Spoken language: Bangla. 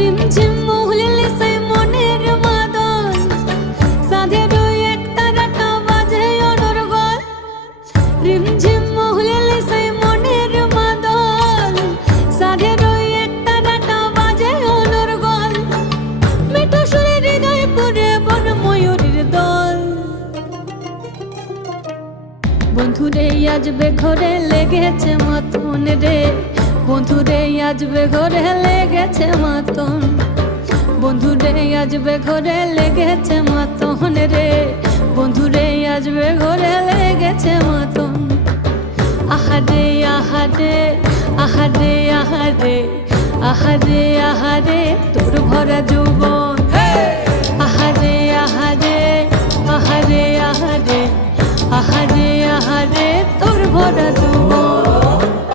রিমঝিম মহুলিলে সেই মনের মাদল, সাধের এক তারাটা বাজে অনর্গল। রিমঝিম মহুলিলে সেই মনের মাদল, সাধের এক তারাটা বাজে অনর্গল। মিঠো সুরে হৃদয় পুরে বন ময়ূরীর দল। বন্ধুরে আজবে ঘরে লেগেছে মতন রে, বন্ধুরে আজবে ঘরে লেগেছে মতন। বন্ধুরে আজবে ঘরে লেগেছে মতন রে, বন্ধুরে আজবে ঘরে লেগেছে মতন। আহারে আহারে আহারে আহারে আহারে আহারে তোর ভরা যৌবন।